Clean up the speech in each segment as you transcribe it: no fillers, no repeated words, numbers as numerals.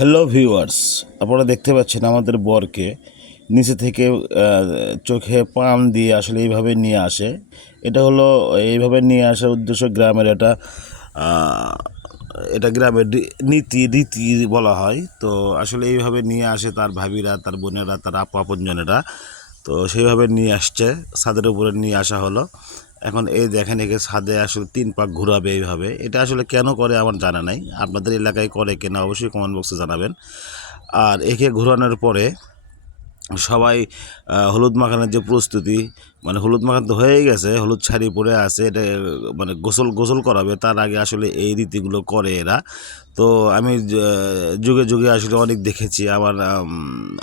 Hello viewers, আপনারা দেখতে পাচ্ছেন আমাদের বরকে নিচে থেকে চোখে পান দিয়ে আসলে এইভাবে নিয়ে আসে। এটা হলো এইভাবে নিয়ে আসার উদ্দেশ্য গ্রামের আহ, এটা গ্রামের নীতি রীতি বলা হয়। তো আসলে এইভাবে নিয়ে আসে তার ভাবিরা, তার বোনেরা, তার আপনজনেরা। তো সেইভাবে নিয়ে আসছে, ছাদের উপরে নিয়ে আসা হলো। এখন এই দেখেন, একে ছাদে আসলে 3 পাক ঘোরাবে এইভাবে। এটা আসলে কেন করে আমার জানা নাই, আপনাদের এলাকায় করে কিনা অবশ্যই কমেন্ট বক্সে জানাবেন। আর একে ঘোরানোর পরে সবাই হলুদ মাখানোর যে প্রস্তুতি, মানে হলুদ মাখানো তো হয়েই গেছে, হলুদ শাড়ি পরে আছে, এটা মানে গোসল গোসল করাবে। তার আগে আসলে এই রীতিগুলো করে এরা। তো আমি যুগে যুগে আসলে অনেক দেখেছি, আমার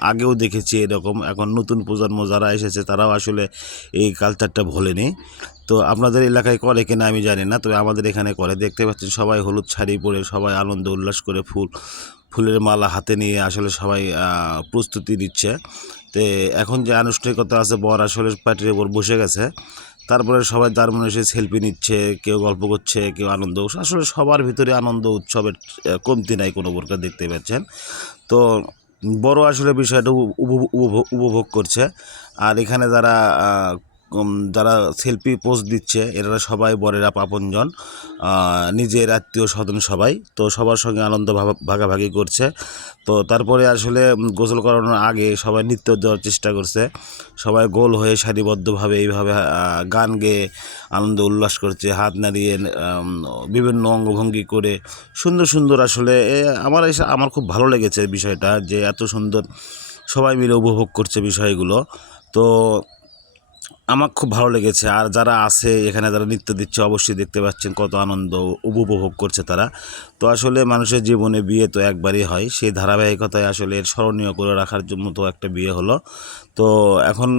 আগেও দেখেছি এরকম। এখন নতুন প্রজন্ম যারা এসেছে তারাও আসলে এই কালচারটা ভোলেনি। তো আপনাদের এলাকায় করে কিনা আমি জানি না, তবে আমাদের এখানে করে। দেখতে পাচ্ছেন সবাই হলুদ শাড়ি পরে সবাই আনন্দ উল্লাস করে ফুলের মালা হাতে নিয়ে আসলে সবাই প্রস্তুতি নিচ্ছে। তো এখন যে আনুষ্ঠানিকতা আছে, বর আসলে পার্টির উপর বসে গেছে, তারপরে সবাই তার মনে সে সেলফি নিচ্ছে, কেউ গল্প করছে, কেউ আনন্দ। আসলে সবার ভিতরে আনন্দ উৎসবের কমতি নাই কোনো প্রকার, দেখতে পাচ্ছেন। তো বড় আসলে বিষয়টা উপভোগ করছে। আর এখানে যারা সেলফি পোস্ট দিচ্ছে এরা সবাই বরের আপনজন, নিজের আত্মীয় স্বজন সবাই। তো সবার সঙ্গে আনন্দ ভাগাভাগি করছে। তো তারপরে আসলে গোসল করানোর আগে সবাই নৃত্য দেওয়ার চেষ্টা করছে। সবাই গোল হয়ে সারিবদ্ধভাবে এইভাবে গান গেয়ে আনন্দ উল্লাস করছে, হাত নাড়িয়ে বিভিন্ন অঙ্গভঙ্গি করে সুন্দর সুন্দর। আসলে আমার খুব ভালো লেগেছে বিষয়টা, যে এত সুন্দর সবাই মিলে উপভোগ করছে বিষয়গুলো। তো আমার খুব ভালো লেগেছে। আর যারা আছে এখানে, যারা নৃত্য দিচ্ছে, অবশ্যই দেখতে পাচ্ছেন কত আনন্দ উপভোগ করছে তারা। তো আসলে মানুষের জীবনে বিয়ে তো একবারই হয়, সেই ধারাবাহিকতায় আসলে এর স্মরণীয় করে রাখার মতো একটা বিয়ে হলো। তো এখন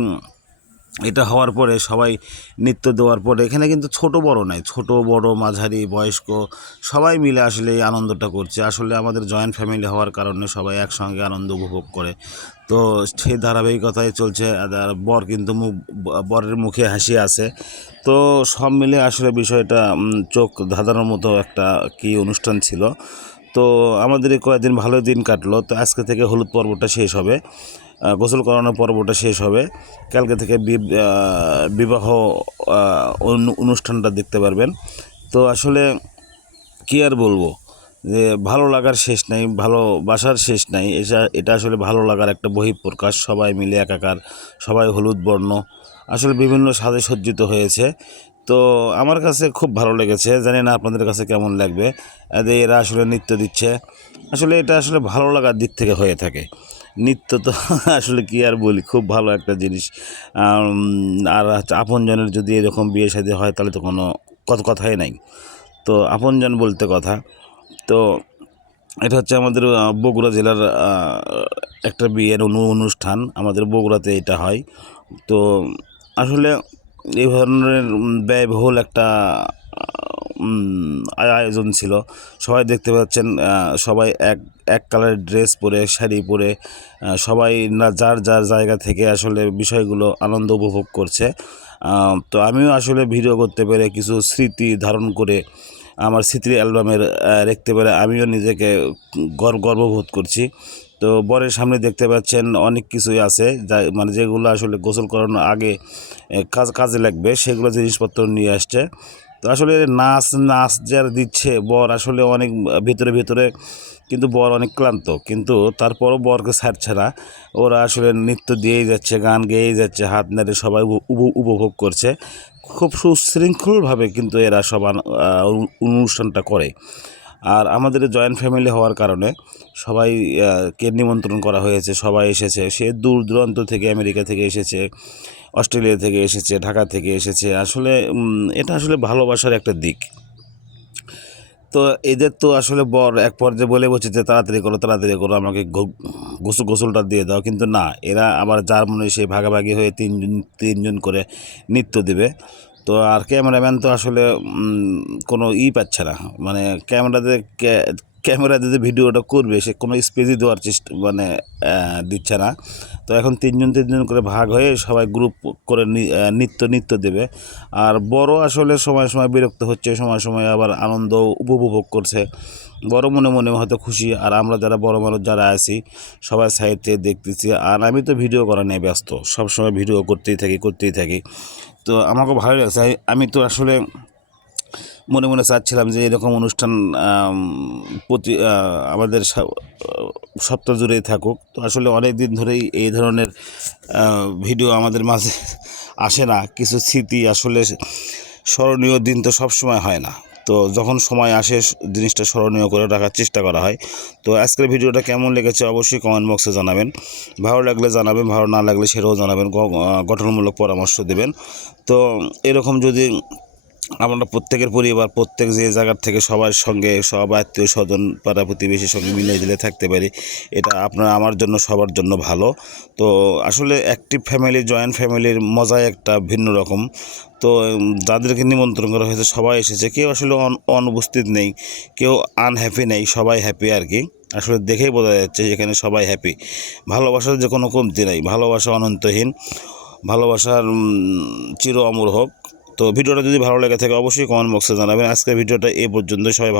এটা হওয়ার পরে সবাই নৃত্য দেওয়ার পরে এখানে কিন্তু ছোট বড় নাই, ছোট বড় মাঝারি বয়স্ক সবাই মিলে আসলে এই আনন্দটা করছে। আসলে আমাদের জয়েন্ট ফ্যামিলি হওয়ার কারণে সবাই একসঙ্গে আনন্দ উপভোগ করে। তো সেই ধারাবাহিকতায় চলছে। আর বর কিন্তু বরের মুখে হাসি আছে। তো সব মিলে আসলে বিষয়টা চোখ ধাঁধানোর মতো একটা কি অনুষ্ঠান ছিল। তো আমাদের এই কয়েকদিন ভালো দিন কাটলো। তো আজকে থেকে হলুদ পর্বটা শেষ হবে, গোসল করানোর পর্বটা শেষ হবে। কালকে থেকে বিবাহ অনুষ্ঠানটা দেখতে পারবেন। তো আসলে কী আর বলবো, যে ভালো লাগার শেষ নাই, ভালোবাসার শেষ নাই। এটা আসলে ভালো লাগার একটা বহিঃপ্রকাশ। সবাই মিলে একাকার, সবাই হলুদ বর্ণ আসলে বিভিন্ন সাজে সজ্জিত হয়েছে। তো আমার কাছে খুব ভালো লেগেছে, জানি না আপনাদের কাছে কেমন লাগবে। এরা আসলে নৃত্য দিচ্ছে। আসলে এটা আসলে ভালো লাগার দিক থেকে হয়ে থাকে নৃত্য তো। আসলে কি আর বলি, খুব ভালো একটা জিনিস। আর আপনজনের যদি এরকম বিয়ে শাদী হয় তাহলে তো কোনো কথাই নাই। তো আপনজন বলতে কথা। তো এটা হচ্ছে আমাদের বগুড়া জেলার একটা বিয়ের অনুষ্ঠান, আমাদের বগুড়াতে এটা হয়। তো আসলে এই ধরনের ব্যয়বহুল একটা আয়োজন ছিল। সবাই দেখতে পাচ্ছেন, সবাই এক এক কালারের ড্রেস পরে, শাড়ি পরে, সবাই না যার যার জায়গা থেকে আসলে বিষয়গুলো আনন্দ উপভোগ করছে। তো আমিও আসলে ভিডিও করতে পেরে, কিছু স্মৃতি ধারণ করে, আমার স্মৃতির অ্যালবামের রাখতে পারে আমিও নিজেকে গর্ববোধ করছি। তো বরের সামনে দেখতে পাচ্ছেন অনেক কিছুই আছে, যা মানে যেগুলো আসলে গোসল করানোর আগে কাজে লাগবে, সেগুলো জিনিসপত্র নিয়ে আসছে। তো আসলে নাচ নাচ যারা দিচ্ছে, বর আসলে অনেক ভিতরে ভিতরে কিন্তু বর অনেক ক্লান্ত, কিন্তু তারপরও বরকে ছাড়ছে না। ওরা আসলে নৃত্য দিয়েই যাচ্ছে, গান গেয়েই যাচ্ছে, হাত নেড়ে সবাই উপভোগ করছে। খুব সুশৃঙ্খলভাবে কিন্তু এরা সব অনুষ্ঠানটা করে। আর আমাদের জয়েন্ট ফ্যামিলি হওয়ার কারণে সবাই কে নিমন্ত্রণ করা হয়েছে, সবাই এসেছে। সে দূর দূরান্ত থেকে, আমেরিকা থেকে এসেছে, অস্ট্রেলিয়া থেকে এসেছে, ঢাকা থেকে এসেছে। আসলে এটা আসলে ভালোবাসার একটা দিক। তো এদের তো আসলে বর এক পর্যায়ে বলে বলছে যে তাড়াতাড়ি করো, তাড়াতাড়ি করো, আমাকে গোসলটা দিয়ে দাও। কিন্তু না, এরা আবার যার মনে সেই ভাগাভাগি হয়ে তিনজন করে নৃত্য দেবে। তো আর ক্যামেরাম্যান তো আসলে কোনো পাচ্ছে না, মানে ক্যামেরাতে ক্যামেরা দিয়ে ভিডিওটা করবে সে কোনো স্পেসই দেওয়ার চেষ্টা দিচ্ছে না। তো এখন তিনজন করে ভাগ হয়ে সবাই গ্রুপ করে নৃত্য দেবে। আর বড় আসলে সময় সময় বিরক্ত হচ্ছে, সময় সময় আবার আনন্দ উপভোগ করছে। বড় মনে মনে হয়তো খুশি, আর আমরা যারা বড় মানুষ যারা আছি সবাই সাইড থেকে দেখতেছি। আর আমি তো ভিডিও করা নিয়ে ব্যস্ত, সবসময় ভিডিও করতেই থাকি। তো আমাকে ভালো লাগছে। আমি তো আসলে মনে মনে চাচ্ছিলাম যে এরকম অনুষ্ঠান প্রতি আমাদের সপ্তাহ জুড়েই থাকুক। তো আসলে অনেক দিন ধরেই এই ধরনের ভিডিও আমাদের মাঝে আসে না। কিছু স্মৃতি আসলে স্মরণীয় দিন তো সব সময় হয় না, তো যখন সময় আসে জিনিসটা স্মরণীয় করে রাখার চেষ্টা করা হয়। তো আজকের ভিডিওটা কেমন লেগেছে অবশ্যই কমেন্ট বক্সে জানাবেন। ভালো লাগলে জানাবেন, ভালো না লাগলে সেটাও জানাবেন, গঠনমূলক পরামর্শ দেবেন। তো এরকম যদি আমরা প্রত্যেকের পরিবার প্রত্যেক যে জায়গার থেকে সবার সঙ্গে সব আত্মীয় স্বজন পাড়া প্রতিবেশীর সঙ্গে মিলিয়ে দিলে থাকতে পারি, এটা আপনার আমার জন্য সবার জন্য ভালো। তো আসলে অ্যাক্টিভ ফ্যামিলি, জয়েন্ট ফ্যামিলির মজাই একটা ভিন্ন রকম। তো যাদেরকে নিমন্ত্রণ করা হয়েছে সবাই এসেছে, কেউ আসলে অনুপস্থিত নেই, কেউ আনহ্যাপি নেই, সবাই হ্যাপি আর কি। আসলে দেখেই বোঝা যাচ্ছে এখানে সবাই হ্যাপি। ভালোবাসার যে কোনো কমতি নাই, ভালোবাসা অনন্তহীন, ভালোবাসার চির অমর হোক। তো ভিডিওটা যদি ভালো লেগে থাকে অবশ্যই কমেন্ট বক্সে জানাবেন। আজকের ভিডিওটা এই পর্যন্তই। সবাই ভালো।